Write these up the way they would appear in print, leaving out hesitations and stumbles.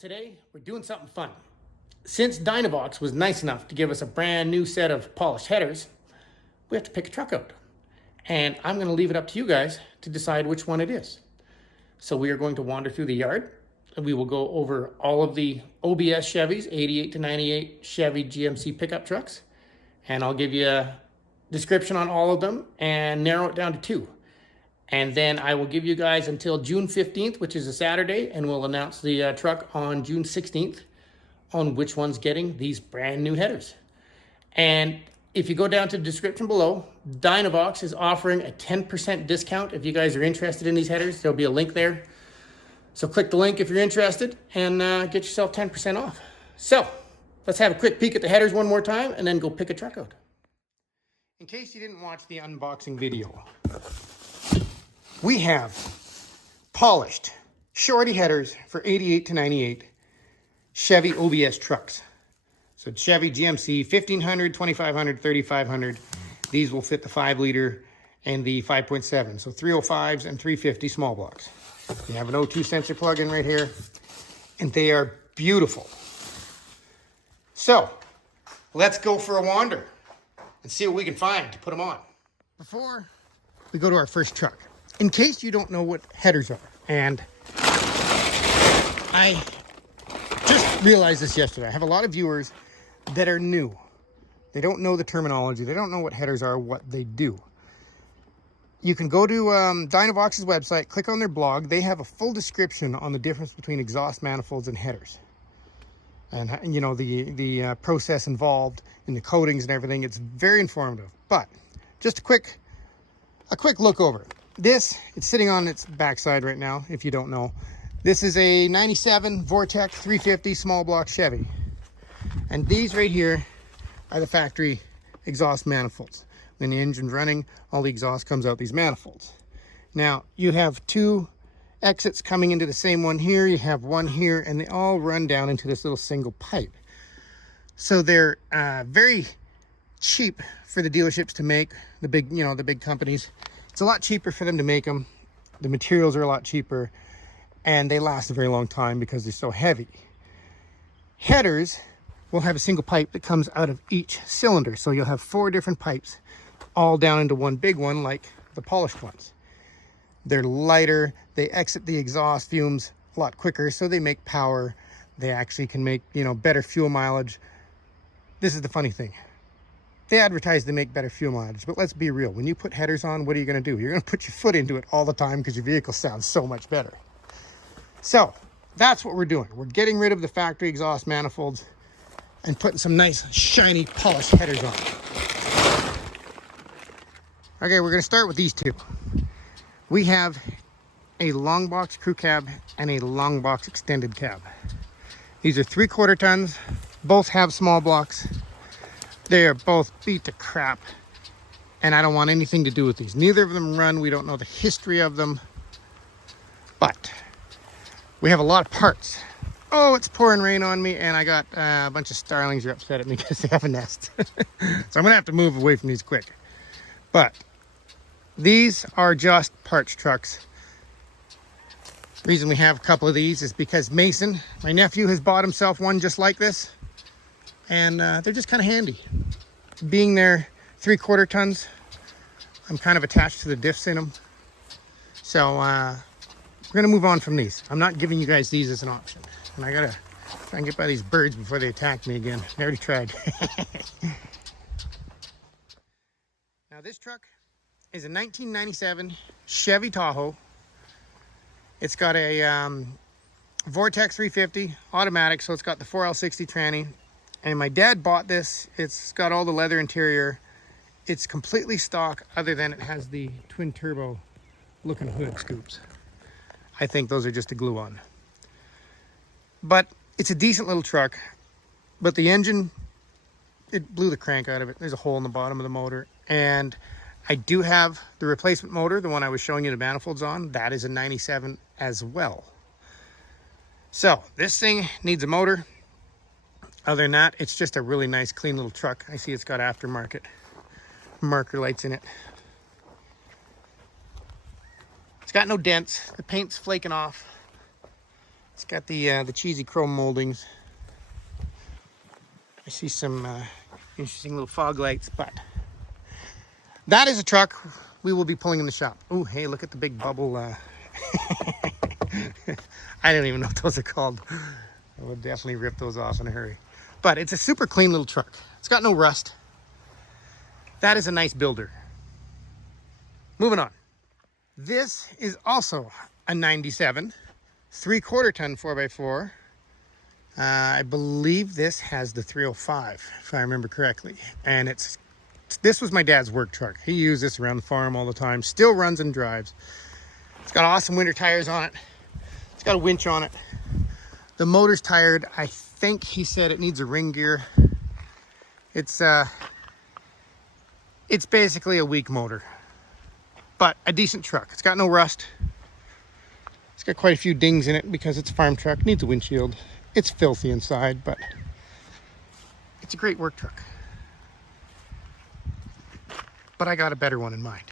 Today, we're doing something fun. Since Dynovox was nice enough to give us a brand new set of polished headers, we have to pick a truck out. And I'm going to leave it up to you guys to decide which one it is. So we are going to wander through the yard, and we will go over all of the OBS Chevys, 88 to 98 Chevy GMC pickup trucks. And I'll give you a description on all of them and narrow it down to two. And then I will give you guys until June 15th, which is a Saturday, and we'll announce the truck on June 16th on which one's getting these brand new headers. And if you go down to the description below, Dynovox is offering a 10% discount. If you guys are interested in these headers, there'll be a link there. So click the link if you're interested and get yourself 10% off. So let's have a quick peek at the headers one more time and then go pick a truck out. In case you didn't watch the unboxing video, we have polished shorty headers for 88 to 98 Chevy OBS trucks. So Chevy GMC 1500, 2500, 3500. These will fit the 5-liter and the 5.7. So 305s and 350 small blocks. You have an O2 sensor plug-in right here, and they are beautiful. So let's go for a wander and see what we can find to put them on. Before we go to our first truck, in case you don't know what headers are, and I just realized this yesterday, I have a lot of viewers that are new. They don't know the terminology. They don't know what headers are, what they do. You can go to Dynovox's website, click on their blog. They have a full description on the difference between exhaust manifolds and headers. And you know, the process involved in the coatings and everything. It's very informative. But just a quick look over. This, it's sitting on its backside right now, if you don't know. This is a 97 Vortex 350 small block Chevy. And these right here are the factory exhaust manifolds. When the engine's running, all the exhaust comes out these manifolds. Now, you have two exits coming into the same one here. You have one here, and they all run down into this little single pipe. So they're very cheap for the dealerships to make, the big companies. It's a lot cheaper for them to make them. The materials are a lot cheaper, and they last a very long time because they're so heavy. Headers will have a single pipe that comes out of each cylinder. So you'll have 4 different pipes all down into one big one like the polished ones. They're lighter. They exit the exhaust fumes a lot quicker, so they make power. They actually can make, better fuel mileage. This is the funny thing. They advertise they make better fuel mileage, but let's be real. When you put headers on, what are you going to do? You're going to put your foot into it all the time because your vehicle sounds so much better. So that's what we're doing. We're getting rid of the factory exhaust manifolds and putting some nice, shiny, polished headers on. Okay, we're going to start with these two. We have a long box crew cab and a long box extended cab. These are 3/4 tons. Both have small blocks. They are both beat to crap, and I don't want anything to do with these. Neither of them run. We don't know the history of them, but we have a lot of parts. Oh, it's pouring rain on me, and I got a bunch of starlings are upset at me because they have a nest. So I'm gonna have to move away from these quick. But these are just parts trucks. The reason we have a couple of these is because Mason, my nephew, has bought himself one just like this. And they're just kind of handy. Being they're 3/4 tons, I'm kind of attached to the diffs in them. So we're gonna move on from these. I'm not giving you guys these as an option. And I gotta try and get by these birds before they attack me again. I already tried. Now this truck is a 1997 Chevy Tahoe. It's got a Vortex 350 automatic, so it's got the 4L60 tranny. And my dad bought this. It's got all the leather interior. It's completely stock, other than it has the twin turbo looking hood scoops. I think those are just a glue on. But it's a decent little truck. But the engine, it blew the crank out of it. There's a hole in the bottom of the motor. And I do have the replacement motor, the one I was showing you the manifolds on. That is a 97 as well. So this thing needs a motor. Other than that, it's just a really nice, clean little truck. I see it's got aftermarket marker lights in it. It's got no dents. The paint's flaking off. It's got the cheesy chrome moldings. I see some interesting little fog lights, but that is a truck we will be pulling in the shop. Oh, hey, look at the big bubble. I don't even know what those are called. I would definitely rip those off in a hurry. But it's a super clean little truck. It's got no rust. That is a nice builder. Moving on. This is also a 97, 3/4 ton 4x4. I believe this has the 305, if I remember correctly. And this was my dad's work truck. He used this around the farm all the time. Still runs and drives. It's got awesome winter tires on it. It's got a winch on it. The motor's tired. I think he said it needs a ring gear. It's basically a weak motor, but a decent truck. It's got no rust. It's got quite a few dings in it because it's a farm truck. Needs a windshield. It's filthy inside, but it's a great work truck. But I got a better one in mind.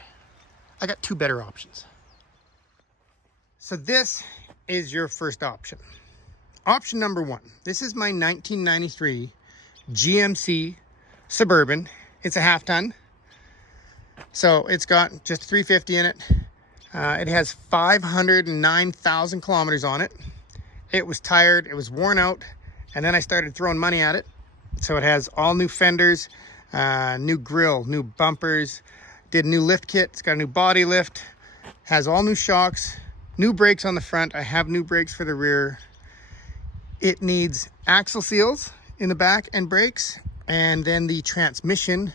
I got two better options. So this is your first option. Option number one. This is my 1993 GMC Suburban. It's a half ton. So it's got just 350 in it. It has 509,000 kilometers on it. It was tired, it was worn out, and then I started throwing money at it. So it has all new fenders, new grille, new bumpers, did a new lift kit. It's got a new body lift, has all new shocks, new brakes on the front. I have new brakes for the rear. It needs axle seals in the back and brakes, and then the transmission,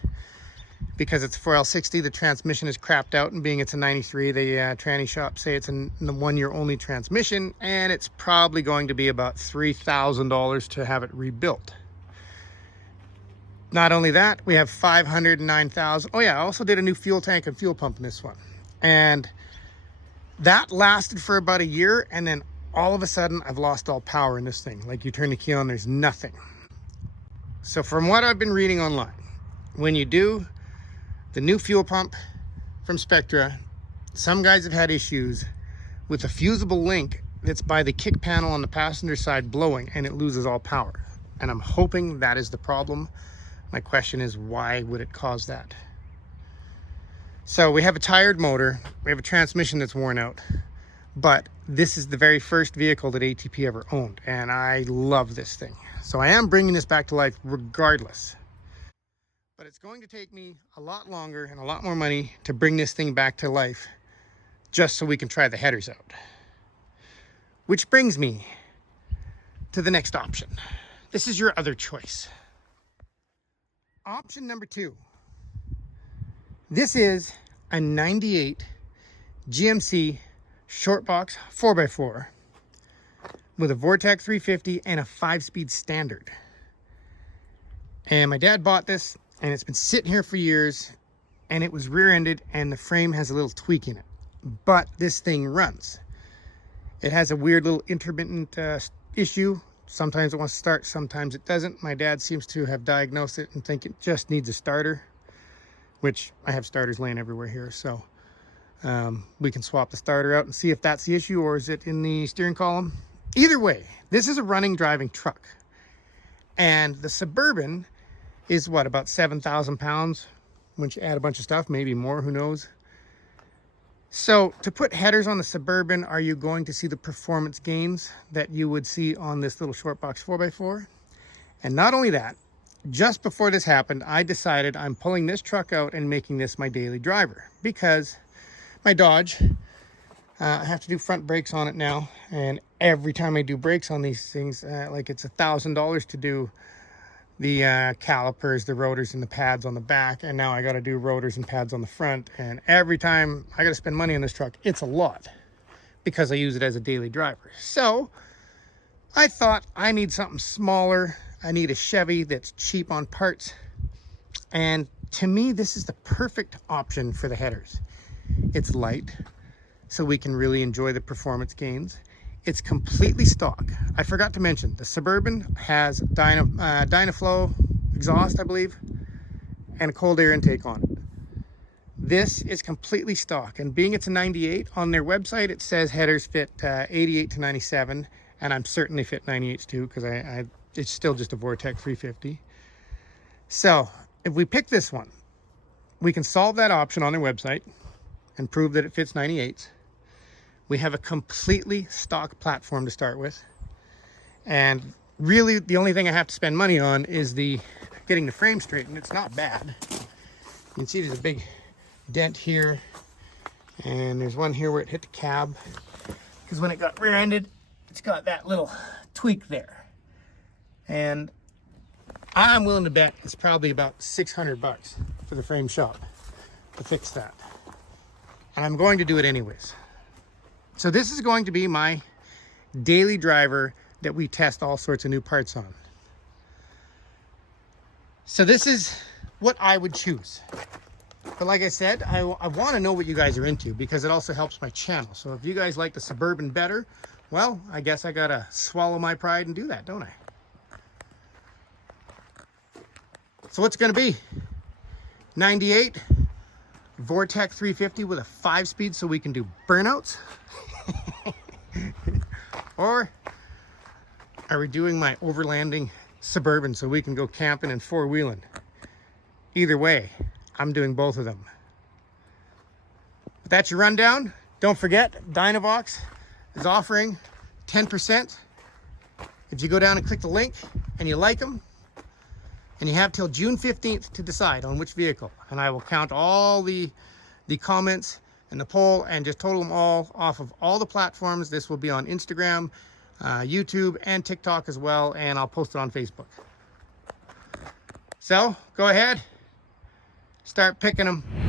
because it's a 4L60, the transmission is crapped out, and being it's a 93, the tranny shop say it's a 1 year only transmission, and it's probably going to be about $3,000 to have it rebuilt. Not only that, we have 509,000. Oh yeah, I also did a new fuel tank and fuel pump in this one, and that lasted for about a year, and then all of a sudden I've lost all power in this thing. Like, you turn the key on, there's nothing. So from what I've been reading online, when you do the new fuel pump from Spectra, some guys have had issues with a fusible link that's by the kick panel on the passenger side blowing, and it loses all power. And I'm hoping that is the problem. My question is, why would it cause that? So we have a tired motor, we have a transmission that's worn out, but this is the very first vehicle that ATP ever owned, and I love this thing. So I am bringing this back to life regardless. But it's going to take me a lot longer and a lot more money to bring this thing back to life, just so we can try the headers out. Which brings me to the next option. This is your other choice. Option number two. This is a 98 GMC short box 4x4 with a Vortex 350 and a 5-speed standard. And my dad bought this, and it's been sitting here for years, and it was rear-ended, and the frame has a little tweak in it. But this thing runs. It has a weird little intermittent issue. Sometimes it wants to start, sometimes it doesn't. My dad seems to have diagnosed it and think it just needs a starter, which I have starters laying everywhere here, so we can swap the starter out and see if that's the issue, or is it in the steering column. Either way, this is a running, driving truck. And the Suburban is what, about 7,000 pounds? Once you add a bunch of stuff, maybe more, who knows? So to put headers on the Suburban, are you going to see the performance gains that you would see on this little short box 4x4? And not only that, just before this happened, I decided I'm pulling this truck out and making this my daily driver, because my Dodge, I have to do front brakes on it now, and every time I do brakes on these things, like it's $1,000 to do the calipers, the rotors, and the pads on the back, and now I got to do rotors and pads on the front, and every time I got to spend money on this truck, it's a lot, because I use it as a daily driver. So I thought, I need something smaller. I need a Chevy that's cheap on parts, and to me, this is the perfect option for the headers. It's light, so we can really enjoy the performance gains. It's completely stock. I forgot to mention, the Suburban has Dynaflow exhaust, I believe, and a cold air intake on it. This is completely stock, and being it's a 98, on their website it says headers fit 88 to 97, And I'm certain they fit 98s too, because it's still just a Vortec 350. So if we pick this one, we can solve that option on their website and prove that it fits 98s. We have a completely stock platform to start with. And really the only thing I have to spend money on is getting the frame straightened. It's not bad. You can see there's a big dent here, and there's one here where it hit the cab, because when it got rear-ended, it's got that little tweak there. And I'm willing to bet it's probably about $600 for the frame shop to fix that. And I'm going to do it anyways. So this is going to be my daily driver that we test all sorts of new parts on. So this is what I would choose. But like I said, I want to know what you guys are into, because it also helps my channel. So if you guys like the Suburban better, well, I guess I gotta swallow my pride and do that, don't I? So what's it gonna be? 98 Vortec 350 with a 5-speed so we can do burnouts? Or are we doing my overlanding Suburban so we can go camping and 4-wheeling? Either way, I'm doing both of them. But that's your rundown. Don't forget, Dynovox is offering 10% if you go down and click the link and you like them. And you have till June 15th to decide on which vehicle. And I will count all the comments and the poll and just total them all off of all the platforms. This will be on Instagram, YouTube, and TikTok as well. And I'll post it on Facebook. So go ahead, start picking them.